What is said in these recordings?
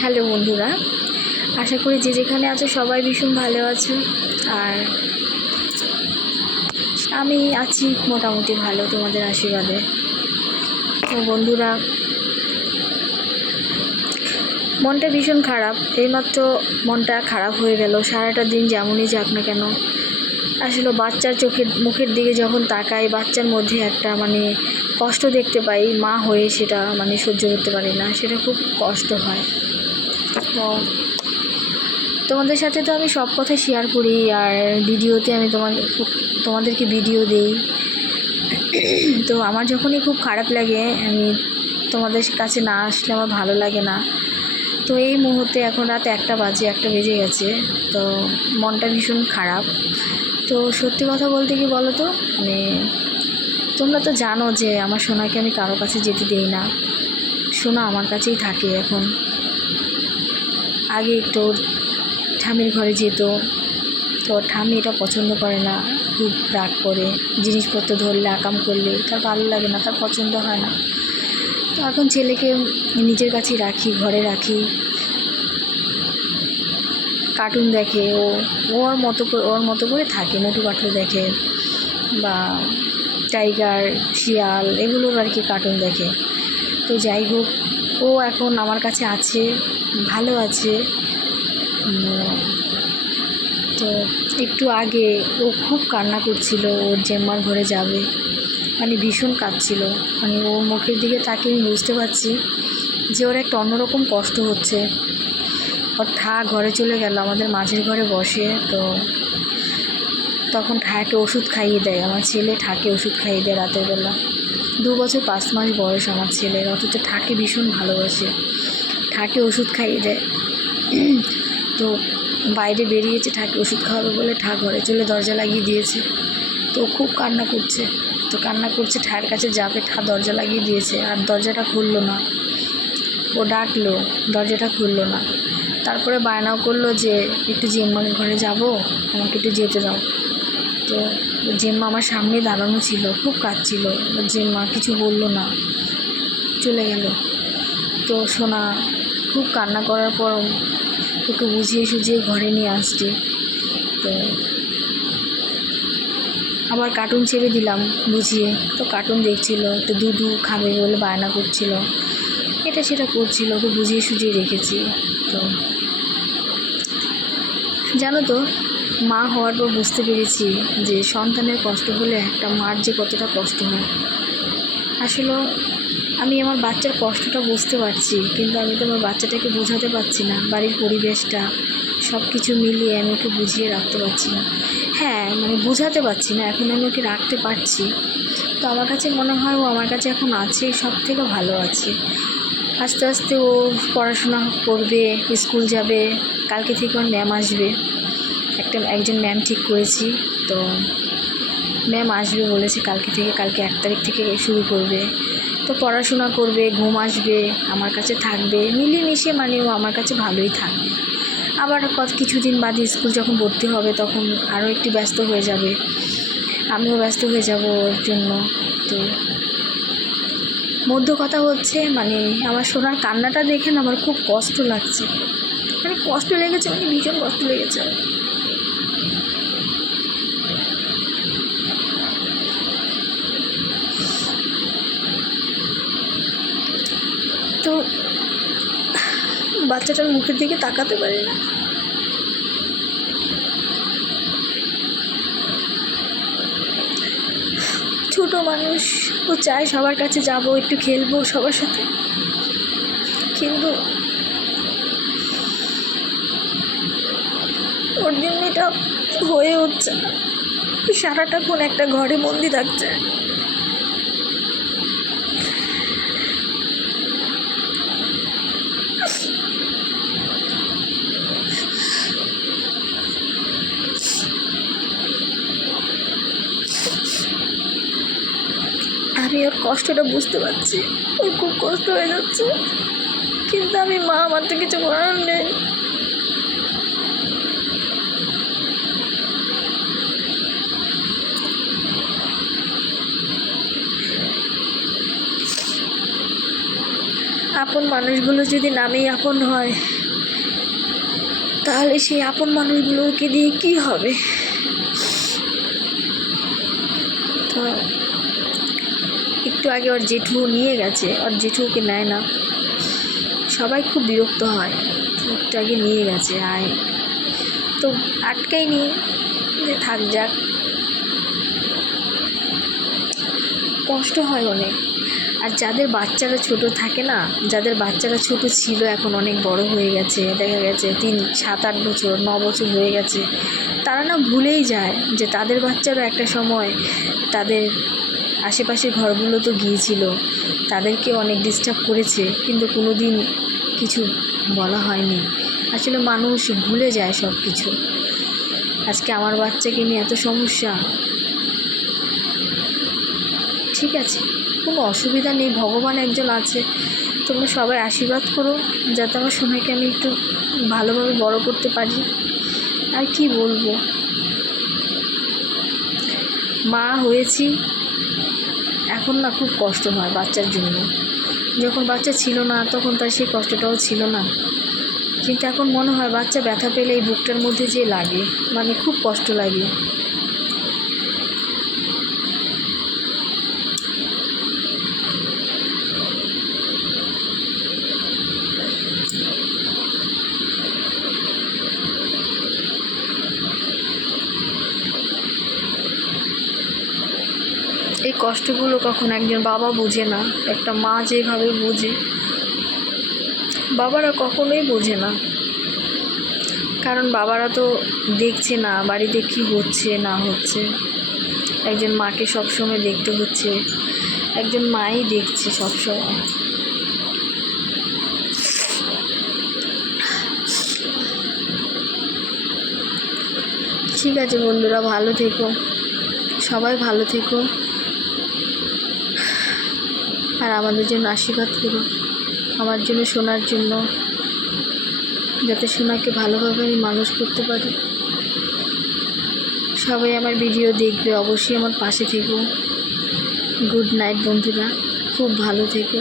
Hello বন্ধুরা, আশা করি যে যেখানে আছো সবাই ভীষণ ভালো আছো। আর আমি আছি মোটামুটি ভালো, তোমাদের আশীর্বাদে। তো বন্ধুরা, মনটা ভীষণ খারাপ। এইমাত্র মনটা খারাপ হয়ে গেল। সারাটা দিন যেমনই যাক না কেন, আসলে বাচ্চার মুখের দিকে যখন তাকাই, বাচ্চার মধ্যে একটা কষ্ট দেখতে পাই, মা হয়ে সেটা সহ্য করতে পারি না, সেটা খুব কষ্ট হয়। তো তোমাদের সাথে তো আমি সব কথা শেয়ার করি, আর ভিডিওতে আমি তোমাদেরকে ভিডিও দেই। তো আমার যখনই খুব খারাপ লাগে, আমি তোমাদের কাছে না আসলে আমার ভালো লাগে না। তো এই মুহূর্তে এখন রাত 1 বেজে গেছে। তো মনটা ভীষণ খারাপ। তো সত্যি কথা বলতে কি বলো তো, তোমরা তো জানো যে আমার সোনাকে আমি কারো কাছে যেতে দেই না। সোনা আমার কাছেই থাকে এখন। আগে একটু ঠামির ঘরে যেত, তো ঠামি এটা পছন্দ করে না, খুব রাগ করে। জিনিসপত্র ধরলে, আকাম করলে তার ভালো লাগে না, তার পছন্দ হয় না। তো এখন ছেলেকে নিজের কাছেই রাখি, ঘরে রাখি। কার্টুন দেখে, ওর মতো করে থাকে। মোটু পাতলু দেখে, বা টাইগার, শিয়াল, এগুলোর আর কি কার্টুন দেখে। তো যাই হোক, ও এখন আমার কাছে আছে, ভালো আছে। তো একটু আগে ও খুব কান্না করছিল, ওর জেম্মার ঘরে যাবে, ভীষণ কাঁদছিল। ওর মুখের দিকে তাকিয়ে আমি বুঝতে পারছি যে ওর একটা অন্যরকম কষ্ট হচ্ছে। ওর ঘরে চলে গেল, আমাদের মাঝের ঘরে বসে। তো তখন ঠাকে ওষুধ খাইয়ে দেয়, আমার ছেলে ঠাকে ওষুধ খাইয়ে দেয় রাতের বেলা। 2 বছর 5 মাস বয়স আমার ছেলের, অথচ ঠাকে ভীষণ ভালোবাসে। ঠাকে ওষুধ খাইয়ে দেয়। তো বাইরে বেরিয়েছে ঠাকে ওষুধ খাওয়াবে বলে, ঠা ঘরে চলে দরজা লাগিয়ে দিয়েছে। তো খুব কান্না করছে। তো কান্না করছে, ঠায়ের কাছে যাবে, ঠা দরজা লাগিয়ে দিয়েছে, আর দরজাটা খুললো না। ও ডাকলো, দরজাটা খুললো না। তারপরে বায়নাও করলো যে একটু জেম্মার ঘরে যাব, আমাকে একটু যেতে দাও। তো জেম্মা আমার সামনে দাঁড়ানো ছিল, খুব কাঁদছিল। জেম্মা কিছু বললো না, চলে গেল। তো সোনা খুব কান্না করার পর ওকে বুঝিয়ে সুঝিয়ে ঘরে নিয়ে আসছি। তো আবার কার্টুন ছেড়ে দিলাম বুঝিয়ে। তো কার্টুন দেখছিল, তো দুধু খাবে বলে বায়না করছিল, এটা সেটা করছিল, ওকে বুঝিয়ে সুঝিয়ে রেখেছি। তো জানো তো, মা হওয়ার পর বুঝতে পেরেছি যে সন্তানের কষ্ট হলে একটা মার যে কতটা কষ্ট হয়। আসলে আমি আমার বাচ্চার কষ্টটা বুঝতে পারছি, কিন্তু আমি তো আমার বাচ্চাটাকে বোঝাতে পারছি না। বাড়ির পরিবেশটা সব কিছু মিলিয়ে আমি ওকে বুঝিয়ে রাখতে পারছি না। হ্যাঁ, বোঝাতে পারছি না, এখন আমি ওকে রাখতে পারছি। তো আমার কাছে মনে হয় ও আমার কাছে এখন আছে, সব থেকে ভালো আছে। আস্তে আস্তে ও পড়াশোনা করবে, স্কুল যাবে। কালকে থেকে ওর ম্যাম আসবে, একজন ম্যাম ঠিক করেছি। তো ম্যাম আসবে বলেছে কালকে থেকে, কালকে 1 তারিখ থেকে শুরু করবে। তো পড়াশোনা করবে, ঘুম আসবে, আমার কাছে থাকবে, মিলেমিশে ও আমার কাছে ভালোই থাকবে। আবার কিছুদিন বাদে স্কুল যখন ভর্তি হবে, তখন আরও একটু ব্যস্ত হয়ে যাবে, আমিও ব্যস্ত হয়ে যাব ওর জন্য। তো মধ্য কথা হচ্ছে, আমার সোনার কান্নাটা দেখে না আমার খুব কষ্ট লাগছে। কষ্ট লেগেছে, ভীষণ কষ্ট লেগেছে। তো বাচ্চাটার মুখের দিকে তাকাতে পারি না। ছোট মানুষ, ও চায় সবার কাছে যাব, একটু খেলবো সবার সাথে, কিন্তু ওর জন্য এটা হয়ে উঠছে না। সারাটা কোন একটা ঘরে বন্দি থাকছে। আমি ওর কষ্টটা বুঝতে পারছি, ওর খুব কষ্ট হয়ে যাচ্ছে, কিন্তু আমি মা, আমার তো কিছু করার নেই। আপন মানুষগুলো যদি নামেই আপন হয়, তাহলে সেই আপন মানুষগুলোকে দিয়ে কি হবে? তো একটু আগে ওর জেঠু নিয়ে গেছে, ওর জেঠু ওকে নেয় না, সবাই খুব বিরক্ত হয়। একটু আগে নিয়ে গেছে, আয় তো আটকাই নি, যে থাক যাক। কষ্ট হয় অনেক। আর যাদের বাচ্চারা ছোট থাকে না, যাদের বাচ্চারা ছোট ছিল, এখন অনেক বড় হয়ে গেছে, দেখা গেছে 7-8 বছর 9 বছর হয়ে গেছে, তারা না ভুলেই যায় যে তাদের বাচ্চারা একটা সময় তাদের আশেপাশের ঘরগুলো তো গিয়েছিল, তাদেরকে অনেক ডিস্টার্ব করেছে, কিন্তু কোনো দিন কিছু বলা হয়নি। আসলে মানুষ ভুলে যায় সব কিছু। আজকে আমার বাচ্চাকে নিয়ে এত সমস্যা, ঠিক আছে, কোনো অসুবিধা নেই, ভগবান একজন আছে। তোমরা সবাই আশীর্বাদ করো যাতে আমার সোনাকে আমি একটু ভালোভাবে বড় করতে পারি। আর কি বলবো, মা হয়েছি এখন না খুব কষ্ট হয় বাচ্চার জন্য। যখন বাচ্চা ছিল না তখন তার সেই কষ্টটাও ছিল না, কিন্তু এখন মনে হয় বাচ্চা ব্যথা পেলে এই বুকটার মধ্যে যে লাগে, মানে খুব কষ্ট লাগে। এই কষ্টগুলো কখন একজন বাবা বোঝে না, একটা মা যেভাবে বোঝে, বাবারা কখনোই বোঝে না। কারণ বাবারা তো দেখছে না বাড়িতে কী হচ্ছে না হচ্ছে। একজন মাকে সবসময় দেখতে হচ্ছে, একজন মাই দেখছে সবসময়। ঠিক আছে বন্ধুরা, ভালো থেকো, সবাই ভালো থেকো, আর আমাদের জন্য আশীর্বাদ করো, আমার জন্য, সোনার জন্য, যাতে সোনাকে ভালোভাবে আমি মানুষ করতে পারি। সবাই আমার ভিডিও দেখবে, অবশ্যই আমার পাশে থেকো। গুড নাইট বন্ধুরা, খুব ভালো থেকো,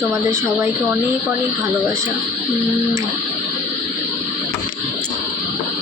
তোমাদের সবাইকে অনেক অনেক ভালোবাসা।